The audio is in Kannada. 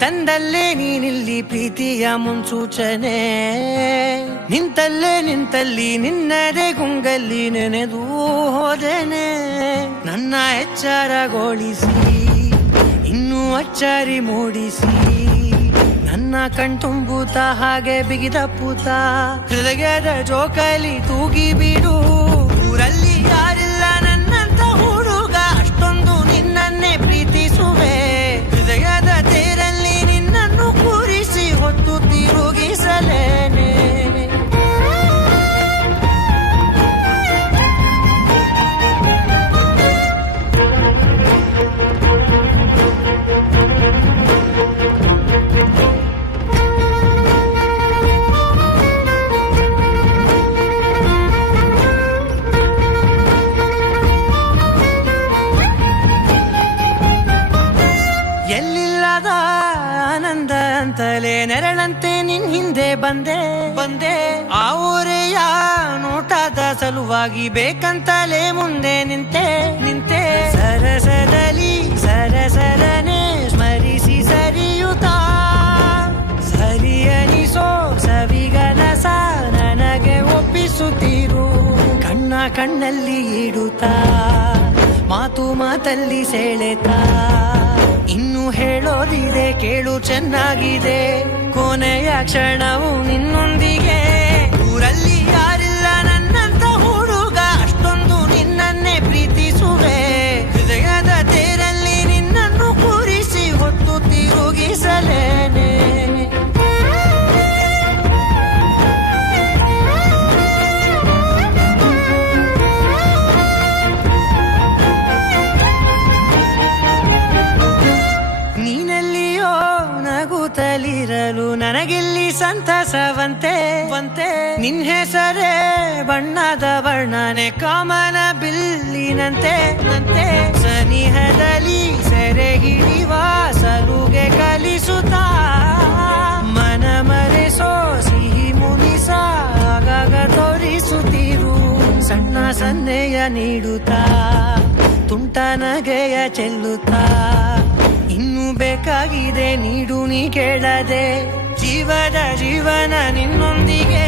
ತಂದಲ್ಲೇ ನೀನಿಲ್ಲಿ ಪ್ರೀತಿಯ ಮುನ್ಸೂಚನೆ. ನಿಂತಲ್ಲಿ ನಿನ್ನದೇ ಗುಂಗಲ್ಲಿ ನೆನೆದು ಹೋದೆನೆ. ನನ್ನ ಎಚ್ಚರಗೊಳಿಸಿ ಇನ್ನೂ ಅಚ್ಚರಿ ಮೂಡಿಸಿ, ನನ್ನ ಕಣ್ತುಂಬುತ್ತ ಹಾಗೆ ಬಿಗಿದ ಪೂತ ಹೃದಯದ ಜೋಕಾಲಿ ತೂಗಿ ಬಿಡು. ಊರಲ್ಲಿ ಯಾರಿಲ್ಲ ನನ್ನಂತ ಹುಡುಗ, ಅಷ್ಟೊಂದು ನಿನ್ನನ್ನೇ ಪ್ರೀತಿಸುವೆ. ಹೃದಯದ ತೇರಲ್ಲಿ ನಿನ್ನನ್ನು ಕೂರಿಸಿ ಹೊತ್ತು ತಿರುಗಿಸಲೇನೆ. ಎಲ್ಲಿಲ್ಲದ ಆನಂದ ಅಂತಲೇ ನೆರಳಂತೆ ನಿನ್ ಹಿಂದೆ ಬಂದೆ. ಆ ಊರೆಯ ನೋಟದ ಸಲುವಾಗಿ ಬೇಕಂತಲೇ ಮುಂದೆ ನಿಂತೆ. ಸರಸದಲ್ಲಿ ಸರಸರನೆ ಸ್ಮರಿಸಿ ಸರಿಯುತ್ತಾ, ಸರಿಯನಿಸೋ ಸವಿಗನಸ ನನಗೆ ಒಪ್ಪಿಸುತ್ತೀರು. ಕಣ್ಣಲ್ಲಿ ಇಡುತ್ತಾ, ಮಾತಲ್ಲಿ ಸೆಳೆತಾ, ಇನ್ನು ಹೇಳೋದಿದೆ ಕೇಳು ಚೆನ್ನಾಗಿದೆ. ಕೊನೆಯ ಕ್ಷಣವು ನಿನ್ನೊಂದಿಗೆ. ಊರಲ್ಲಿ ಯಾರಿಲ್ಲ ನನ್ನಂತ ಹುಡುಗ, ಅಷ್ಟೊಂದು ನಿನ್ನನ್ನೇ ಪ್ರೀತಿಸುವೆ. ಹೃದಯದ ತೇರಲ್ಲಿ ನಿನ್ನನ್ನು ಕೂರಿಸಿ ಹೊತ್ತು ತಿರುಗಿಸಲೇನೆ. ನಗುತ್ತಲಿರಲು ನನಗಿಲ್ಲಿ ಸಂತಸವಂತೆ. ನಿನ್ ಹೆಸರೇ ಬಣ್ಣದ ವರ್ಣನೆ ಕಾಮನ ಬಿಲ್ಲಿನಂತೆ. ಸನಿಹದಲ್ಲಿ ಸೆರೆ ಹಿಡಿವ ಸಲುಗೆ ಕಲಿಸುತ್ತಾ, ಮನ ಮರೆಸೋ ಸಿಹಿ ಮುನಿಸ ಆಗಾಗ ತೋರಿಸುತ್ತಿರು. ಸಣ್ಣ ಸನ್ನೆಯ ನೀಡುತ್ತಾ, ತುಂಟ ನಗೆಯ ಚೆಲ್ಲುತ್ತಾ, ಇನ್ನು ಬೇಕಾಗಿದೆ ನೀಡು ನೀ ಕೇಳದೆ. ಜೀವನ ನಿನ್ನೊಂದಿಗೆ.